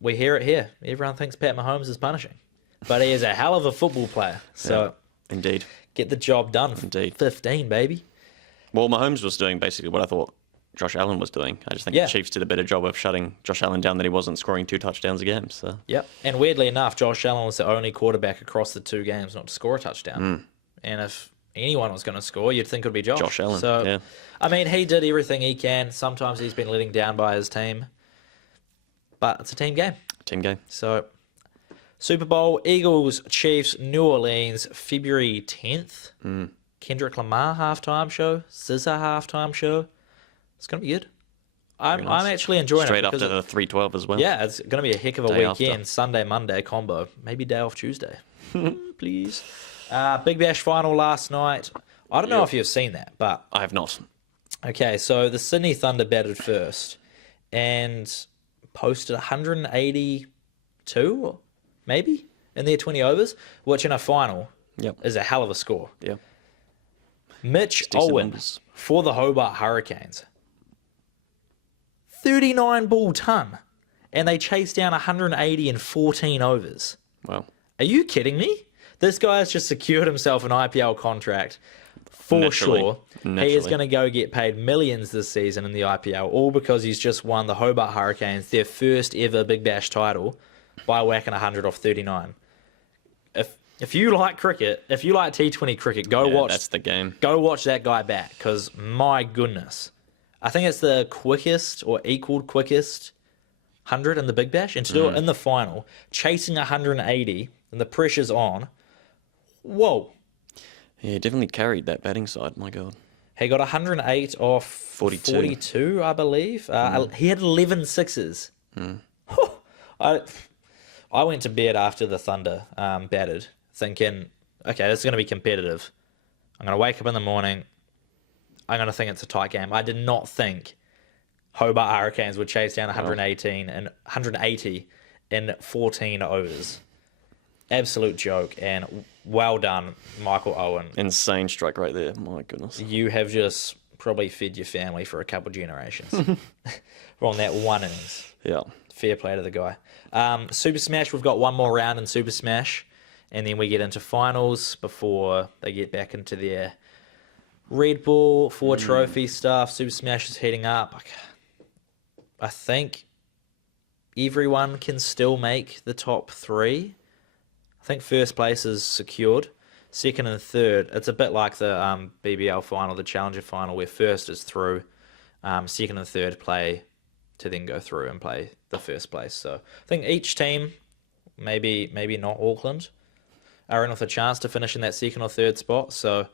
we hear it here. Everyone thinks Pat Mahomes is punishing. But he is a hell of a football player. So indeed. Get the job done. Indeed. 15, baby. Well, Mahomes was doing basically what I thought Josh Allen was doing. I just think the Chiefs did a better job of shutting Josh Allen down, that he wasn't scoring 2 touchdowns a game. So. Yep. And weirdly enough, Josh Allen was the only quarterback across the 2 games not to score a touchdown. And if anyone was going to score, you'd think it would be Josh. Josh Allen, So, I mean, he did everything he can. Sometimes he's been letting down by his team. But it's a team game. Team game. So, Super Bowl, Eagles, Chiefs, New Orleans, February 10th. Kendrick Lamar halftime show, SZA halftime show. It's going to be good. I'm actually enjoying Straight it. Straight after the 3-12 as well. Yeah, it's going to be a heck of a Day weekend. after. Sunday, Monday combo. Maybe day off Tuesday. Please. Big Bash final last night. I don't know if you've seen that, but... I have not. Okay, so the Sydney Thunder batted first and posted 182, maybe, in their 20 overs, which in a final is a hell of a score. Yeah. Mitch Owen for the Hobart Hurricanes. 39 ball ton. And they chased down 180 in 14 overs. Wow. Are you kidding me? This guy has just secured himself an IPL contract for sure. He is going to go get paid millions this season in the IPL, all because he's just won the Hobart Hurricanes, their first ever Big Bash title, by whacking 100 off 39. If you like cricket, if you like T20 cricket, go watch. That's the game. Go watch that guy back, because my goodness, I think it's the quickest or equaled quickest 100 in the Big Bash, and to do it in the final, chasing 180, and the pressure's on. Whoa. Yeah, definitely carried that batting side, my God. He got 108 off 42 I believe. He had 11 sixes. I went to bed after the Thunder batted, thinking, okay, this is going to be competitive. I'm going to wake up in the morning. I'm going to think it's a tight game. I did not think Hobart Hurricanes would chase down 180 in 14 overs. Absolute joke, and well done, Michael Owen. Insane strike right there. My goodness. You have just probably fed your family for a couple generations. We're on that one innings. Yeah. Fair play to the guy. Super Smash, we've got one more round in Super Smash, and then we get into finals before they get back into their Red Bull 4 trophy stuff. Super Smash is heating up. I think everyone can still make the top 3. I think first place is secured. Second and third, it's a bit like the BBL final, the Challenger final, where first is through. Second and third play to then go through and play the first place. So I think each team, maybe not Auckland, are in with a chance to finish in that second or third spot. So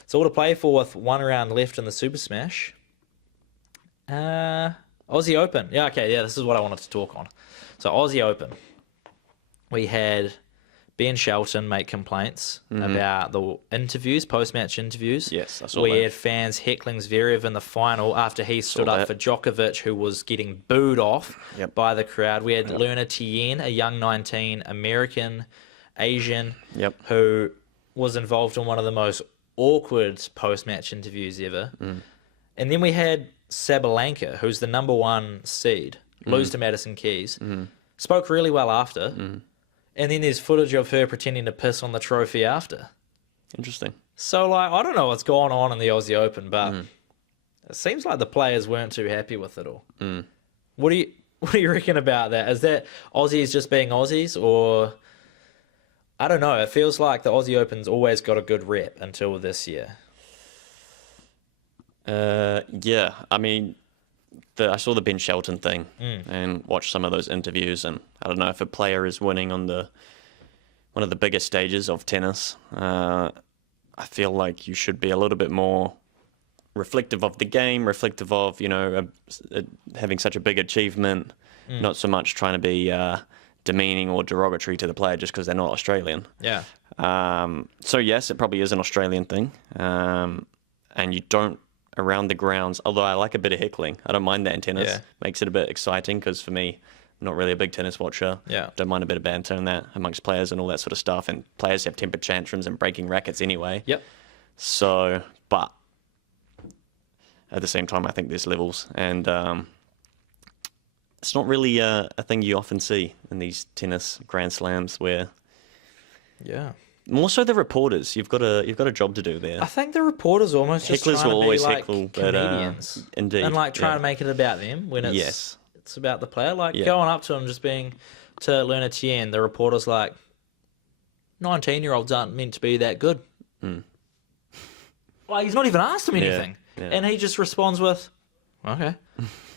it's all to play for with one round left in the Super Smash. Aussie Open. Yeah, okay, yeah, this is what I wanted to talk on. So Aussie Open. We had Ben Shelton make complaints about the interviews, post-match interviews. Yes, I saw We that. had fans heckling Zverev in the final after he stood up for Djokovic, who was getting booed off by the crowd. We had Luna Tien, a young 19 American Asian, who was involved in one of the most awkward post-match interviews ever. And then we had Sabalenka, who's the number 1 seed, lose to Madison Keys, spoke really well after. And then there's footage of her pretending to piss on the trophy after. Interesting. So, like, I don't know what's going on in the Aussie Open, but it seems like the players weren't too happy with it all. What do you reckon about that? Is that Aussies just being Aussies, or I don't know? It feels like the Aussie Open's always got a good rep until this year. Yeah, I mean, I saw the Ben Shelton thing and watched some of those interviews, and I don't know if a player is winning on one of the biggest stages of tennis. I feel like you should be a little bit more reflective of the game, reflective of having such a big achievement, not so much trying to be demeaning or derogatory to the player just because they're not Australian. Yeah. So yes, it probably is an Australian thing, and you don't. Around the grounds, although I like a bit of heckling. I don't mind that in tennis. Yeah. Makes it a bit exciting because for me, I'm not really a big tennis watcher. Yeah. Don't mind a bit of banter and that amongst players and all that sort of stuff. And players have temper tantrums and breaking rackets anyway. Yep. So, but at the same time, I think there's levels. And it's not really a thing you often see in these tennis Grand Slams where... Yeah. More so the reporters. You've got a job to do there. I think the reporters almost just Hecklers trying will to always be like heckle, but, comedians. indeed. And like trying to make it about them when it's about the player. Like going up to him just being to Luna Tien, the reporter's like, 19-year-olds aren't meant to be that good. Like he's not even asked him anything. Yeah. And he just responds with, okay.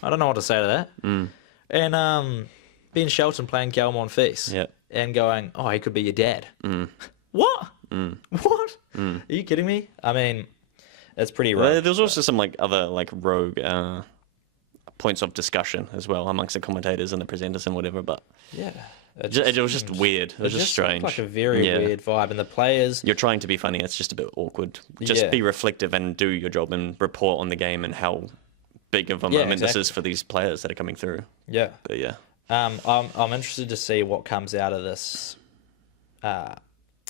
I don't know what to say to that. And Ben Shelton playing Gal Monfils and going, oh, he could be your dad. What? What? Are you kidding me? I mean, it's pretty rough. There was also some other rogue points of discussion as well amongst the commentators and the presenters and whatever. But yeah, it was just weird. It was just strange. Like a very weird vibe, and the players. You're trying to be funny. It's just a bit awkward. Just be reflective and do your job and report on the game and how big of a moment this is for these players that are coming through. Yeah, but yeah. I'm interested to see what comes out of this.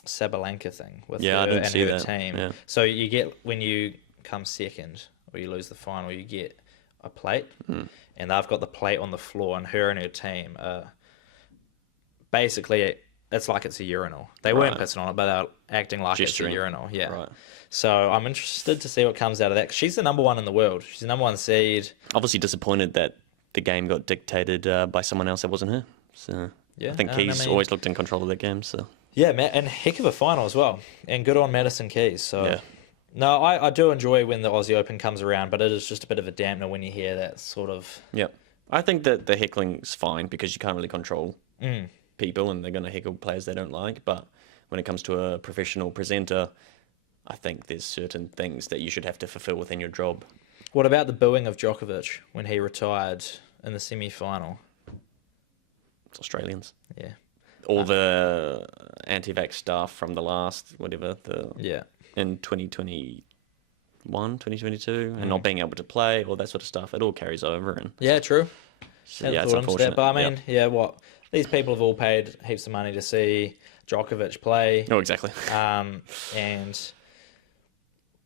Sabalenka thing with her and her team. Yeah. So you get, when you come second or you lose the final, you get a plate, and they've got the plate on the floor, and her and her team basically it's like it's a urinal. They weren't pissing on it, but they're acting like it's a urinal. Yeah. Right. So I'm interested to see what comes out of that. 'Cause she's the number 1 in the world. She's the number 1 seed. Obviously disappointed that the game got dictated by someone else that wasn't her. So I think Keys always looked in control of the game. So. Yeah, and heck of a final as well. And good on Madison Keys. So, no, I do enjoy when the Aussie Open comes around, but it is just a bit of a dampener when you hear that sort of... Yeah. I think that the heckling's fine because you can't really control people, and they're going to heckle players they don't like. But when it comes to a professional presenter, I think there's certain things that you should have to fulfill within your job. What about the booing of Djokovic when he retired in the semi-final? It's Australians. Yeah. All the anti-vax stuff from the last, in 2021, 2022, and not being able to play, all that sort of stuff, it all carries over. And true. So, it's unfortunate. But I mean, these people have all paid heaps of money to see Djokovic play. Oh, exactly. And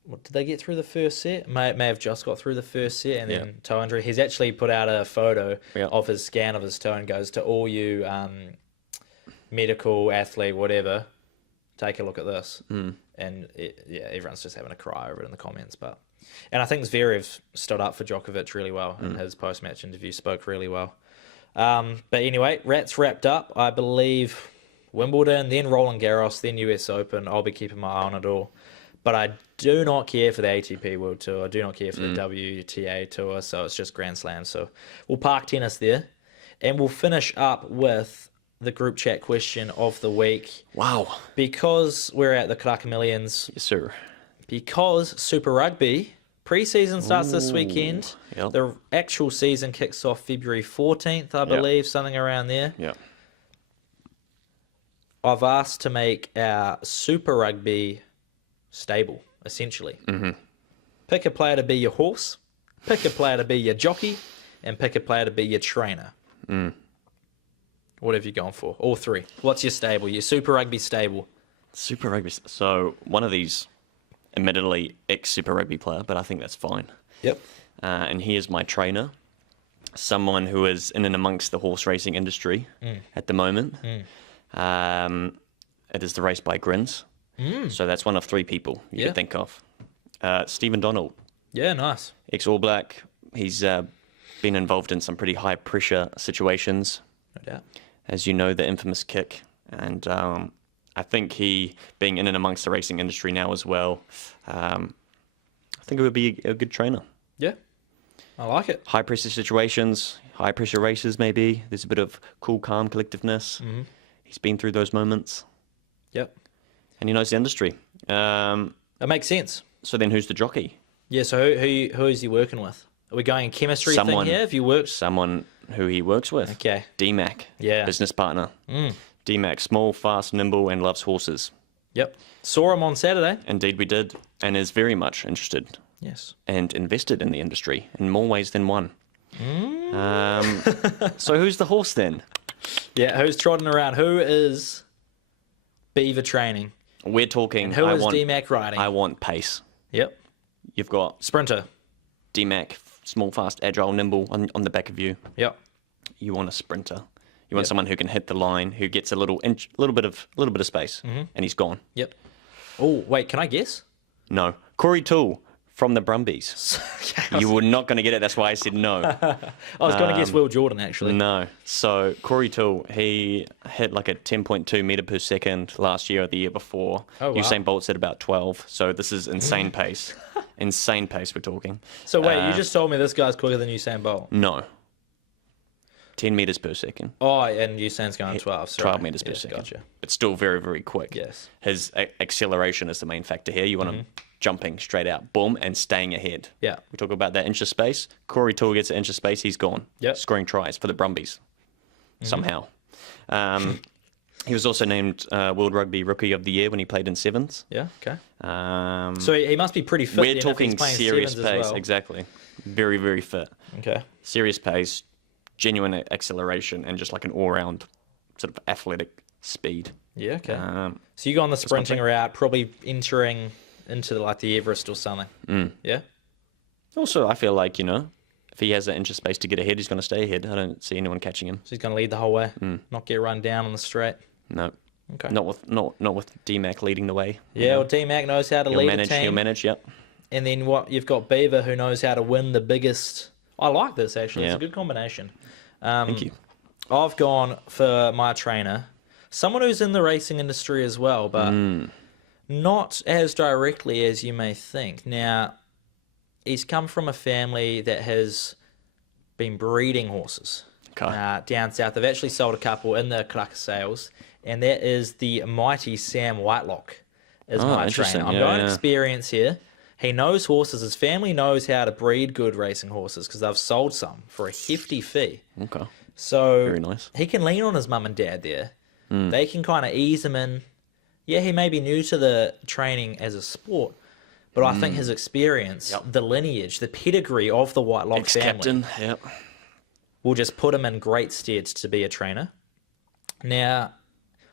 what did they get through the first set? May have just got through the first set, and then toe injury. He's actually put out a photo of his scan of his toe and goes, to all you medical, athlete, whatever, take a look at this. And everyone's just having a cry over it in the comments. And I think Zverev stood up for Djokovic really well in his post-match interview, spoke really well. But anyway, Rats wrapped up. I believe Wimbledon, then Roland Garros, then US Open. I'll be keeping my eye on it all. But I do not care for the ATP World Tour. I do not care for the WTA Tour. So it's just Grand Slam. So we'll park tennis there. And we'll finish up with the group chat question of the week. Wow. Because we're at the Karaka Millions. Yes, sir. Because Super Rugby pre-season starts this weekend. Yep. The actual season kicks off February 14th, I believe, something around there. Yeah. I've asked to make our Super Rugby stable, essentially. Pick a player to be your horse, pick a player to be your jockey, and pick a player to be your trainer. What have you gone for? All three. What's your stable? Your Super Rugby stable. Super Rugby. So one of these, admittedly, ex-Super Rugby player, but I think that's fine. Yep. And he is my trainer, someone who is in and amongst the horse racing industry at the moment. It is the Race by Grins. So that's one of three people you could think of. Stephen Donald. Yeah, nice. Ex-All Black. He's been involved in some pretty high-pressure situations. No doubt. As you know, the infamous kick. And I think he, being in and amongst the racing industry now as well, I think it would be a good trainer. Yeah, I like it. High-pressure situations, high-pressure races maybe. There's a bit of cool, calm collectiveness. He's been through those moments. Yep. And he knows the industry. That makes sense. So then who's the jockey? Yeah, so who is he working with? Are we going chemistry thing here? Have you worked? Someone who he works with. Okay. D-Mac. Yeah. Business partner. D-Mac, small, fast, nimble, and loves horses. Yep. Saw him on Saturday. Indeed we did. And is very much interested. Yes. And invested in the industry in more ways than one. So who's the horse then? Yeah, who's trotting around? Who is Beaver training? We're talking... And who is D-Mac riding? I want pace. Yep. You've got... Sprinter. D-Mac, small, fast, agile, nimble on the back of you. Yep. You want a sprinter. You want someone who can hit the line, who gets a little bit of space, and he's gone. Yep. Oh, wait, can I guess? No. Corey Toole from the Brumbies. You were not going to get it. That's why I said no. I was going to guess Will Jordan, actually. No. So Corey Toole, he hit like a 10.2 meter per second last year or the year before. Oh, wow. Usain Bolt's at about 12. So this is insane pace. Insane pace we're talking. So wait, you just told me this guy's quicker than Usain Bolt. No. 10 meters per second. Oh, and Usain's going 12. Sorry. 12 meters per second. Gotcha. It's still very, very quick. Yes. His acceleration is the main factor here. You want him jumping straight out, boom, and staying ahead. Yeah. We talk about that inch of space. Corey Toole gets an inch of space, he's gone. Yep. Scoring tries for the Brumbies. Somehow. He was also named World Rugby Rookie of the Year when he played in sevens. Yeah, okay. So he must be pretty fit. We're talking serious pace, well. Exactly. Very, very fit. Okay. Serious pace, genuine acceleration, and just like an all-round sort of athletic speed. Yeah, okay. So you go on the sprinting route, probably entering into like the Everest or something. Yeah? Also, I feel like, if he has that inch of space to get ahead, he's going to stay ahead. I don't see anyone catching him. So he's going to lead the whole way, not get run down on the straight. No. Okay. Not with D-Mac leading the way. Yeah, well, D-Mac knows how to lead a team. He'll manage, yep. And then you've got Beaver, who knows how to win the biggest. I like this, actually. Yeah. It's a good combination. Thank you. I've gone for my trainer, someone who's in the racing industry as well, but not as directly as you may think. Now, he's come from a family that has been breeding horses down south. They've actually sold a couple in the Karaka sales, and that is the mighty Sam Whitelock is my trainer. I'm going experience here. He knows horses. His family knows how to breed good racing horses because they've sold some for a hefty fee. Okay. So very nice. He can lean on his mum and dad there. They can kind of ease him in. Yeah, he may be new to the training as a sport, but I think his experience, the lineage, the pedigree of the Whitelock family will just put him in great stead to be a trainer. Now,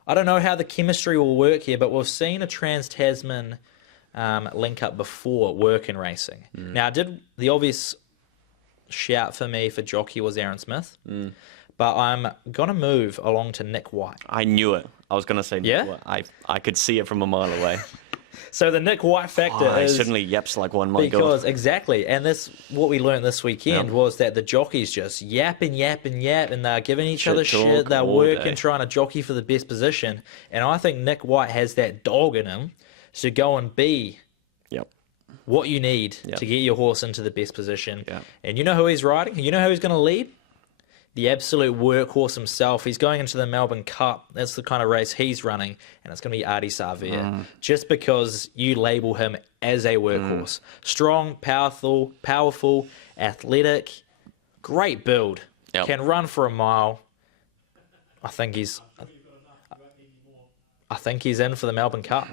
I don't know how the chemistry will work here, but we've seen a Trans-Tasman link up before work in racing. Now, the obvious shout for me for jockey was Aaron Smith, but I'm going to move along to Nick White. I knew it. I was going to say Nick White. I could see it from a mile away. So the Nick White factor is... He certainly yaps like one, my God. Because, exactly, and this what we learned this weekend was that the jockeys just yap, and they're giving each other shit, they're working, trying to jockey for the best position, and I think Nick White has that dog in him to go and be what you need Yep. to get your horse into the best position. Yep. And you know who he's riding? You know who he's going to lead? The absolute workhorse himself. He's going into the Melbourne Cup. That's the kind of race he's running, and it's going to be Artie Savia. Just because you label him as a workhorse. Strong, powerful, athletic, great build. Yep. Can run for a mile. I think he's in for the Melbourne Cup.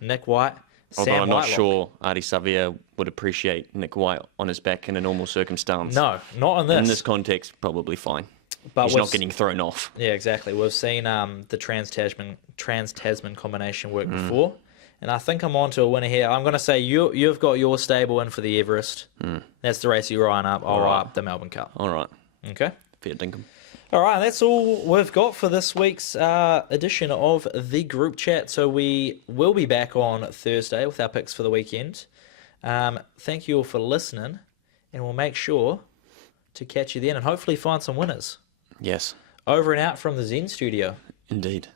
Nick White, Although Sam I'm not Whitelock. sure Artie Savia would appreciate Nick White on his back in a normal circumstance. No, not in this. In this context, probably fine. But He's we've not getting thrown off. Yeah, exactly. We've seen the Trans-Tasman combination work before, and I think I'm on to a winner here. I'm going to say you've got your stable in for the Everest. That's the race you're eyeing up. I'll eye up the Melbourne Cup. All right. Okay. Fair dinkum. All right, that's all we've got for this week's edition of the group chat. So we will be back on Thursday with our picks for the weekend. Thank you all for listening, and we'll make sure to catch you then and hopefully find some winners. Yes. Over and out from the Zen studio. Indeed.